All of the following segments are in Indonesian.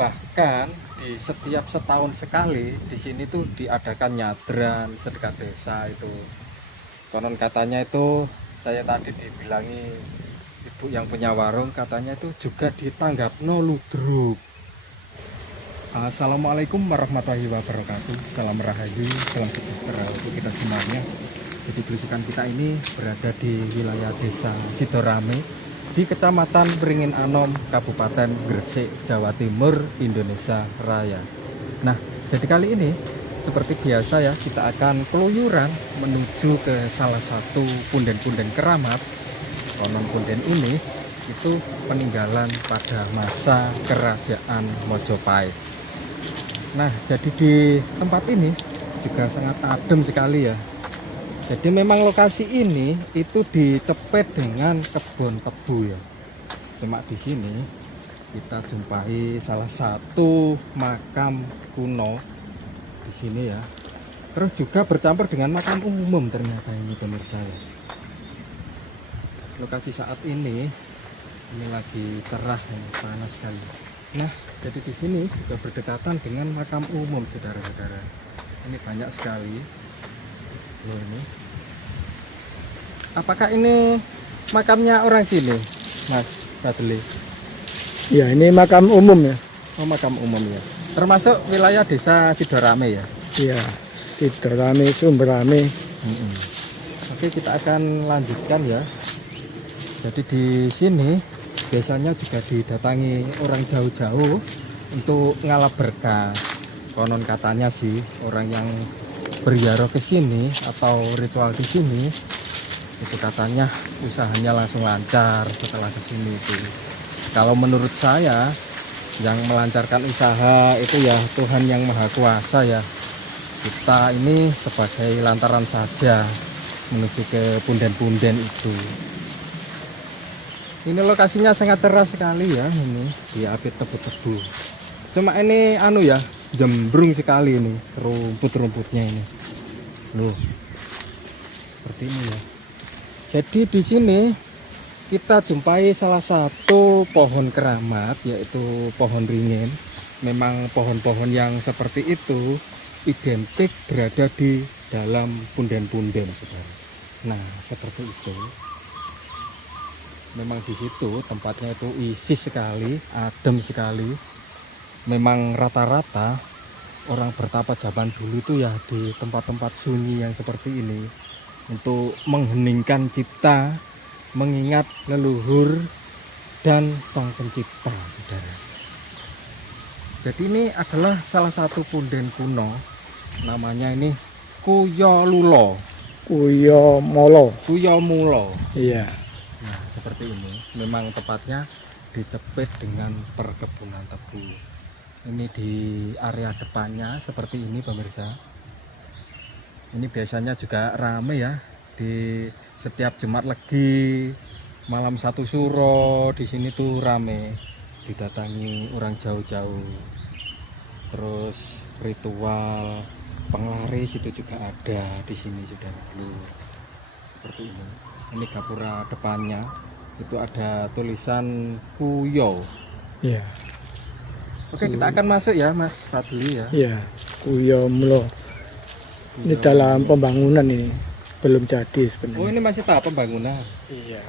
Bahkan di setiap setahun sekali di sini tuh diadakan nyadran sedekah desa itu. Konon katanya itu saya tadi dibilangi ibu yang punya warung katanya itu juga ditanggap no ludruk. Assalamualaikum warahmatullahi wabarakatuh. Salam rahayu, salam sejahtera untuk kita semuanya. Jadi belusukan kita ini berada di wilayah desa Sidorame di Kecamatan Beringin Anom, Kabupaten Gresik, Jawa Timur, Indonesia Raya. Nah, jadi kali ini seperti biasa ya, kita akan keluyuran menuju ke salah satu punden-punden keramat. Konon punden ini itu peninggalan pada masa Kerajaan Mojopahit. Nah, jadi di tempat ini juga sangat adem sekali ya. Jadi memang lokasi ini itu dicepet dengan kebun tebu ya. Cuma di sini kita jumpai salah satu makam kuno di sini ya. Terus juga bercampur dengan makam umum ternyata ini pemirsa ya. Lokasi saat ini lagi cerah ya, panas sekali. Nah, jadi di sini juga berdekatan dengan makam umum saudara-saudara. Ini banyak sekali. Loh, ini. Apakah ini makamnya orang sini, Mas Fadli? Ya, ini makam umum ya. Oh, makam umum ya. Termasuk wilayah desa Sidorame ya. Iya, Sidorame, Sumberame. Oke, kita akan lanjutkan ya. Jadi di sini biasanya juga didatangi orang jauh-jauh untuk ngalap berkah. Konon katanya sih orang yang berziarah ke sini atau ritual di sini itu katanya usahanya langsung lancar setelah ke sini itu. Kalau menurut saya yang melancarkan usaha itu ya Tuhan yang Maha Kuasa ya. Kita ini sebagai lantaran saja menuju ke punden-punden itu. Ini lokasinya sangat cerah sekali ya, ini diapit tebu-tebu. Cuma ini anu ya, jembrung sekali ini rumput-rumputnya ini. Loh. Seperti ini ya. Jadi di sini kita jumpai salah satu pohon keramat yaitu pohon ringin. Memang pohon-pohon yang seperti itu identik berada di dalam punden-punden, saudara. Nah, seperti itu. Memang di situ tempatnya itu isi sekali, adem sekali. Memang rata-rata orang bertapa zaman dulu itu ya di tempat-tempat sunyi yang seperti ini untuk mengheningkan cipta, mengingat leluhur dan sang pencipta, saudara. Jadi ini adalah salah satu punden kuno, namanya ini Kuyolulo, Kuyomolo. Kuyomulo. Iya. Nah, seperti ini. Memang tepatnya dicepit dengan perkebunan tebu. Ini di area depannya seperti ini pemirsa. Ini biasanya juga rame ya di setiap Jumat Legi, malam satu suro di sini tuh rame didatangi orang jauh-jauh. Terus ritual penglaris itu juga ada di sini sudah dulu. Seperti ini. Ini gapura depannya itu ada tulisan Kuyo. Iya. Oke, kita akan masuk ya Mas Fadli ya. Iya, Kuyomolo. Ini dalam pembangunan ini. Belum jadi Oh, sebenarnya. ini masih tahap pembangunan. Iya.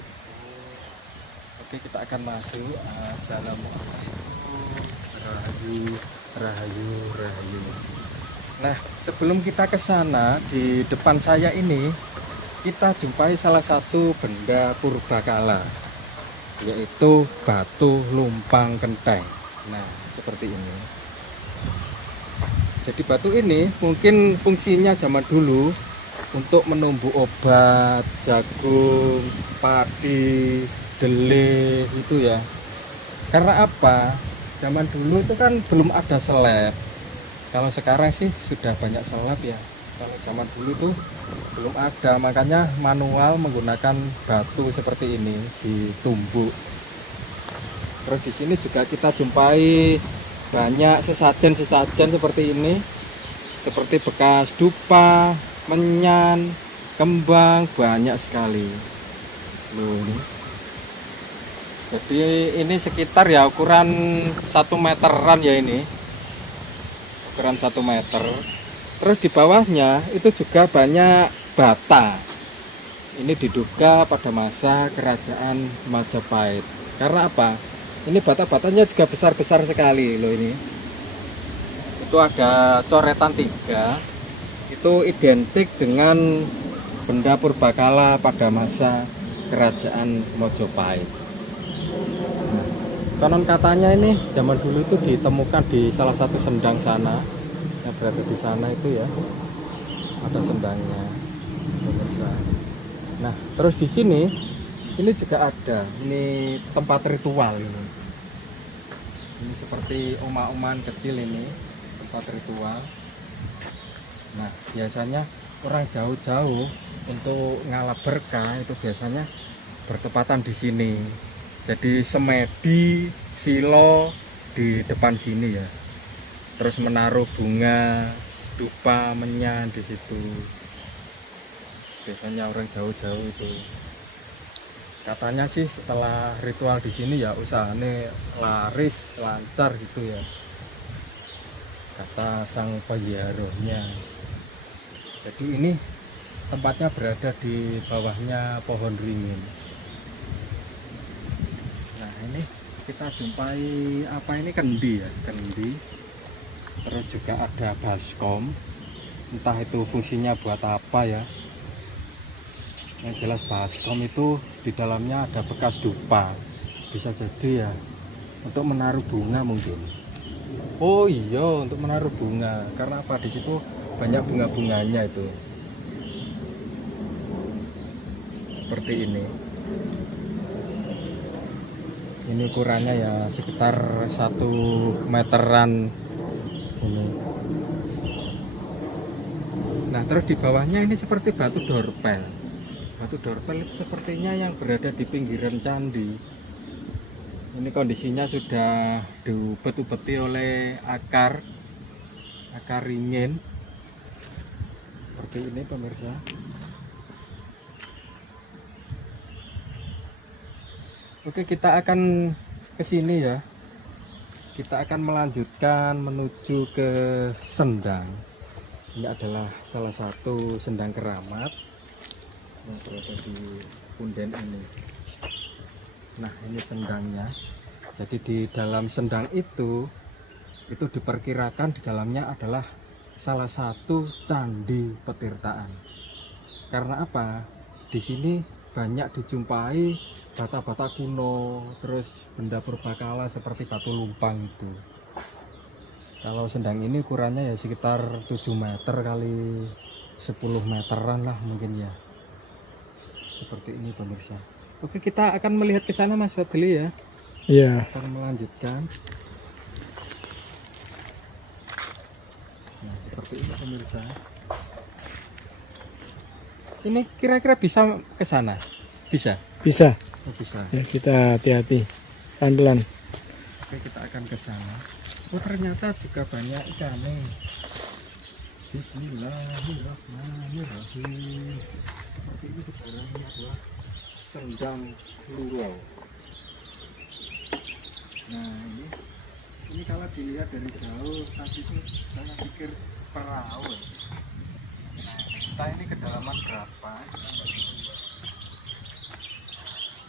Oke, kita akan masuk. Assalamualaikum. Rahayu, rahayu, rahayu. Nah, sebelum kita ke sana, di depan saya ini kita jumpai salah satu benda purbakala, yaitu batu lumpang genteng. Nah, seperti ini. Jadi batu ini mungkin fungsinya zaman dulu untuk menumbuh obat, jagung, padi, delih itu ya. Karena apa? Zaman dulu itu kan belum ada seleb. Kalau sekarang sih sudah banyak seleb ya. Kalau zaman dulu tuh belum ada, makanya manual menggunakan batu seperti ini ditumbuk. Terus di sini juga kita jumpai banyak sesajen-sesajen seperti ini, seperti bekas dupa, menyan, kembang, banyak sekali. Loh, ini Jadi ini sekitar ya ukuran 1 meteran ya ini. Ukuran 1 meter. Terus di bawahnya itu juga banyak bata. Ini diduga pada masa kerajaan Majapahit. Karena apa? Ini bata-batanya juga besar-besar sekali loh ini. Itu ada coretan 3. Itu identik dengan benda purbakala pada masa kerajaan Majapahit. Nah, konon katanya ini zaman dulu itu ditemukan di salah satu sendang sana yang berada di sana itu ya, ada sendangnya. Pemirsa. Nah, terus di sini ini juga ada, ini tempat ritual ini. Ini seperti oma-oman kecil ini, tempat ritual. Nah, biasanya orang jauh-jauh untuk ngalap berkah itu biasanya bertepatan di sini. Jadi semedi, silo di depan sini ya. Terus menaruh bunga, dupa, menyan di situ. Biasanya orang jauh-jauh itu. Katanya sih setelah ritual di sini ya usahanya laris, lancar gitu ya. Kata sang penghiarohnya. Jadi ini tempatnya berada di bawahnya pohon ringin. Nah ini kita jumpai apa ini, kendi ya, kendi. Terus juga ada baskom, entah itu fungsinya buat apa ya. Yang jelas baskom itu di dalamnya ada bekas dupa, bisa jadi ya untuk menaruh bunga mungkin. Oh iya, untuk menaruh bunga, karena apa, di situ banyak bunga-bunganya itu. Seperti ini. Ini ukurannya ya sekitar 1 meteran ini. Nah, terus di bawahnya ini seperti batu dorpel. Batu dorpel itu sepertinya yang berada di pinggiran candi. Ini kondisinya sudah diubet-ubeti oleh akar ringin. Seperti ini pemirsa. Oke, kita akan ke sini ya. Kita akan melanjutkan menuju ke sendang. Ini adalah salah satu sendang keramat yang berada di punden ini. Nah, ini sendangnya. Jadi di dalam sendang itu diperkirakan di dalamnya adalah salah satu candi petirtaan. Karena apa? Di sini banyak dijumpai bata-bata kuno, terus benda purbakala seperti batu lumpang itu. Kalau sendang ini ukurannya ya sekitar 7 meter kali 10 meteran lah mungkin ya. Seperti ini pemirsa. Oke, kita akan melihat ke sana Mas Fadli ya. Iya. Akan melanjutkan. Nah, seperti ini pemirsa. Ini kira-kira bisa ke sana? Bisa? Bisa. Oh, bisa. Ya, kita hati-hati. Pelan-pelan. Oke, kita akan ke sana. Oh, ternyata juga banyak ikan nih. Bismillahirrahmanirrahim. Seperti ini sekarang ini adalah sendang lurau. Nah, ini kalau dilihat dari jauh tadi itu saya pikir perahu. Nah, kita ini kedalaman berapa?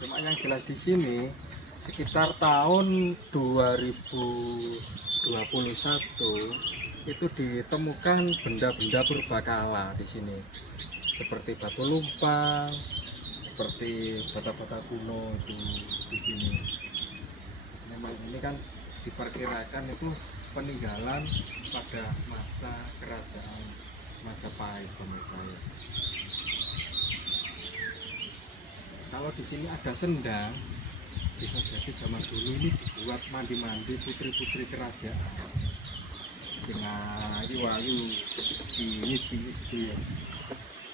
Cuma yang jelas di sini sekitar tahun 2021 itu ditemukan benda-benda purbakala di sini, seperti batu lumpang, seperti bata-bata kuno itu di sini. Memang ini kan diperkirakan itu peninggalan pada masa kerajaan Majapahit pemirsa. Kalau di sini ada sendang, bisa jadi zaman dulu ini dibuat mandi-mandi putri-putri kerajaan. Dengan wayu ini itu ya.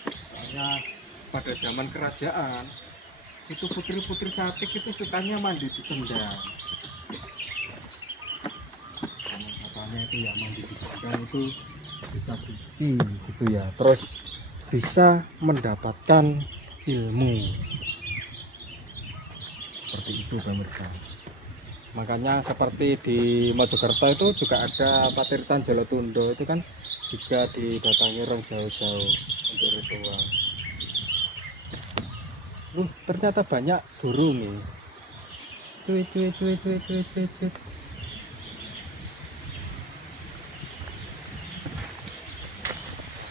Soalnya pada zaman kerajaan itu putri-putri cantik itu sukanya mandi di sendang. Karena katanya itu ya mandi di sendang itu bisa suci gitu ya. Terus bisa mendapatkan ilmu. seperti itu pemirsa. Makanya seperti di Mojokerto itu juga ada Patirtan Jolotundo, itu kan juga didatangi orang jauh-jauh untuk ritual. Ternyata banyak burung nih. Cuit cuit cuit cuit cuit cuit cuit.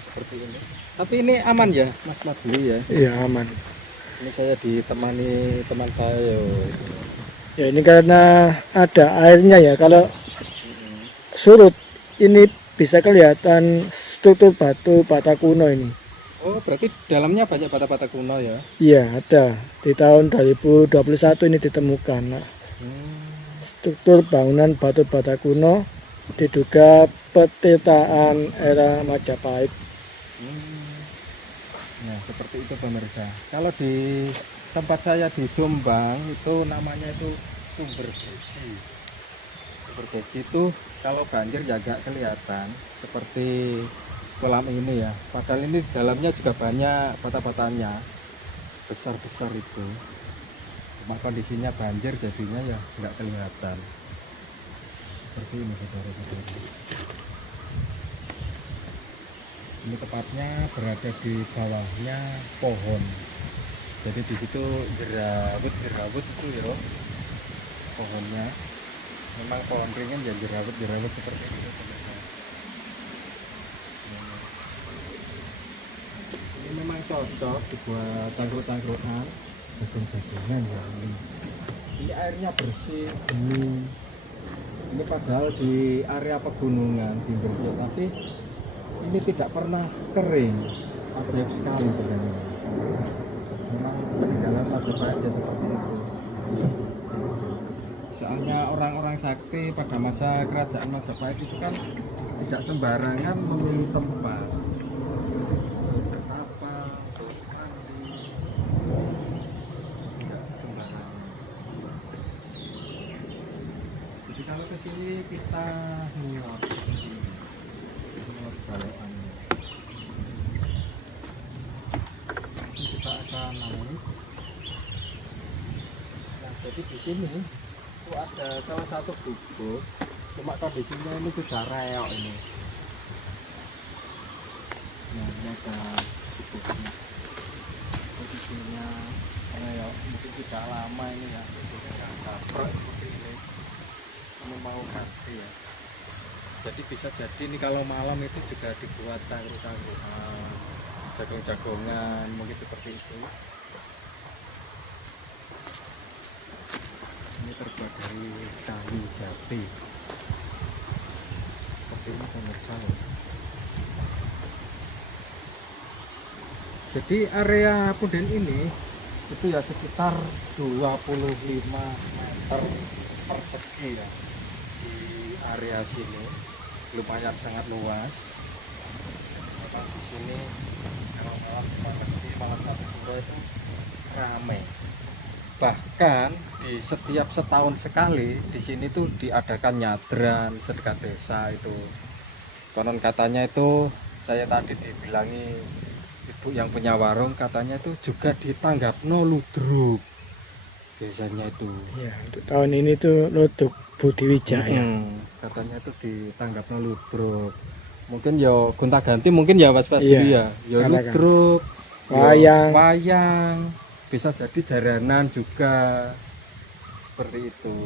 Seperti ini. Tapi ini aman ya, Mas Madli ya? Iya, aman. Ini saya ditemani teman saya. Ya ini karena ada airnya ya. Kalau surut ini bisa kelihatan struktur batu bata kuno ini. Oh, berarti dalamnya banyak bata-bata kuno ya? Iya, ada. Di tahun 2021 ini ditemukan. Nah, struktur bangunan batu bata kuno diduga petirtaan era Majapahit. Nah, seperti itu pemirsa. Kalau di tempat saya di Jombang itu namanya itu Sumber Beji. Sumber Beji itu kalau banjir ya agak kelihatan seperti kolam ini ya. Padahal ini di dalamnya juga banyak bata-batanya besar-besar itu. Cuma kondisinya banjir jadinya ya nggak kelihatan. Seperti ini saudara-saudara. Ini tepatnya berada di bawahnya pohon. Jadi di situ jerawut itu ya, pohonnya. Memang pohon ringan ya jerawut seperti itu. Ini memang cocok dibuat tangkruk-tangkrukan, jagung-jagungan ya ini. Ini airnya bersih, bening. Ini padahal di area pegunungan di Gresik, tapi ini tidak pernah kering. Ajaib sekali sebenarnya. Memang peninggalan Majapahit ya seperti itu. Soalnya orang-orang sakti pada masa kerajaan Majapahit itu kan tidak sembarangan memilih tempat. Apa untuk mandi, tidak sembarangan. Jadi kalau ke sini kita nyuap balokannya. Ini kita akan naik. Nah, jadi di sini itu ada salah satu gubuk, cuma kondisinya ini sudah reok ini. Nah, ini ada gubuknya. Posisinya reok, mungkin tidak lama ini ya. Kaprok seperti ini. Ini mau ganti ya. Jadi bisa jadi ini kalau malam itu juga dibuat tangkruk-tangkrukan, jagung-jagongan, mungkin seperti itu. Ini terbuat dari kayu jati. Seperti ini pemirsa. Jadi area Punden ini itu ya sekitar 25 meter persegi ya. Di area sini lumayan sangat luas. Memang di sini kalau malam satu sore itu ramai. Bahkan di setiap setahun sekali di sini tuh diadakan nyadran sedekah desa itu. Konon katanya itu saya tadi dibilangi ibu yang punya warung katanya itu juga ditanggapno ludruk biasanya itu. Ya, untuk tahun ini tuh Ludruk Budi Wijaya. Katanya itu ditanggapno ludruk. Mungkin ya gonta-ganti mungkin ya Mas Dili ya. Ya ludruk, wayang. Bisa jadi jaranan juga. Seperti itu.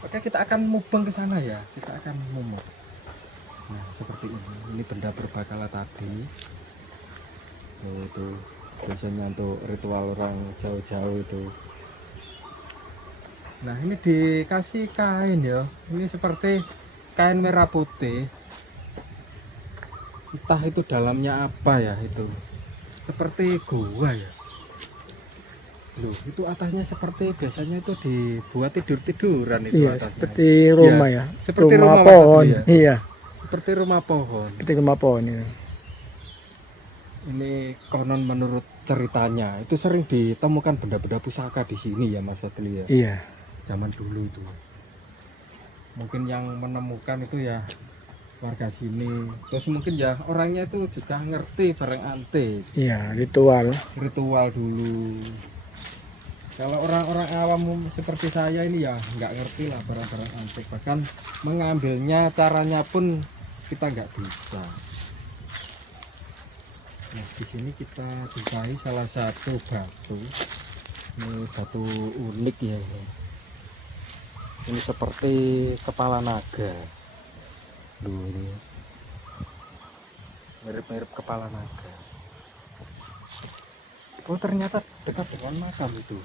Oke, kita akan mubeng ke sana ya. Kita akan mumuk. Nah, seperti ini. Ini benda berbakala tadi. Itu biasanya untuk ritual orang jauh-jauh itu. Nah, ini dikasih kain ya. Ini seperti kain merah putih. Entah itu dalamnya apa ya itu. Seperti gua ya. Loh, itu atasnya seperti biasanya itu dibuat tidur-tiduran itu Iya, atasnya. seperti rumah ya. Seperti rumah pohon. ya. Iya. Seperti rumah pohon. Seperti rumah pohon ya. Ini konon menurut ceritanya itu sering ditemukan benda-benda pusaka di sini ya Mas Dili ya. Iya. Zaman dulu itu. Mungkin yang menemukan itu ya warga sini. Terus mungkin ya orangnya itu juga ngerti bareng antik. Iya, ritual. Ritual dulu. Kalau orang-orang awam seperti saya ini ya nggak ngerti lah barang-barang antik, bahkan mengambilnya caranya pun kita nggak bisa. Nah, di sini kita jumpai salah satu batu. Ini batu unik ya ini. Ini seperti kepala naga. Duh, ini mirip-mirip kepala naga. Oh, ternyata dekat dengan makam itu.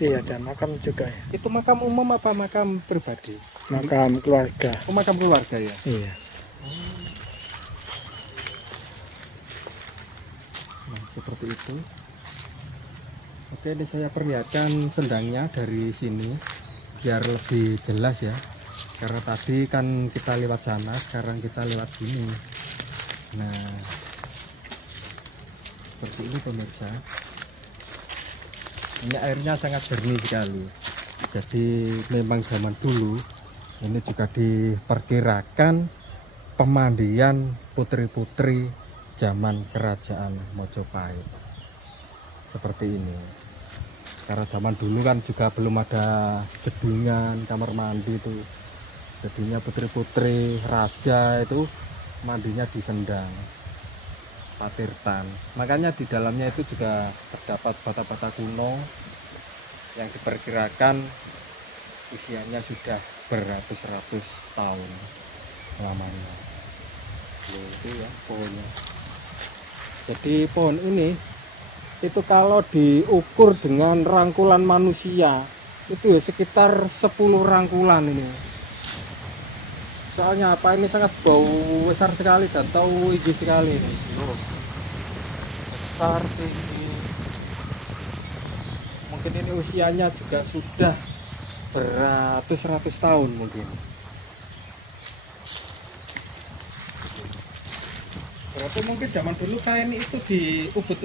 Iya, dan makam juga ya. Itu makam umum apa makam pribadi? Makam keluarga. Oh, makam keluarga ya. Iya. Nah, seperti itu. Oke, ini saya perlihatkan sendangnya dari sini biar lebih jelas ya. Karena tadi kan kita lewat sana, sekarang kita lewat sini. Nah, seperti ini pemirsa. Ini airnya sangat jernih sekali. Jadi memang zaman dulu ini juga diperkirakan pemandian putri-putri zaman kerajaan Mojopahit. Seperti ini. Karena zaman dulu kan juga belum ada gedungan, kamar mandi itu. Jadinya putri-putri raja itu mandinya di sendang Patirtan. Makanya di dalamnya itu juga terdapat bata-bata kuno yang diperkirakan usianya sudah beratus-ratus tahun lamanya. Itu ya pohonnya. Jadi pohon ini itu kalau diukur dengan rangkulan manusia itu ya sekitar 10 rangkulan ini. Soalnya apa, ini sangat bau besar sekali dan tahu hijau sekali ini. Besar tinggi. Mungkin ini usianya juga sudah beratus-ratus tahun mungkin. Berarti mungkin zaman dulu kain itu diubut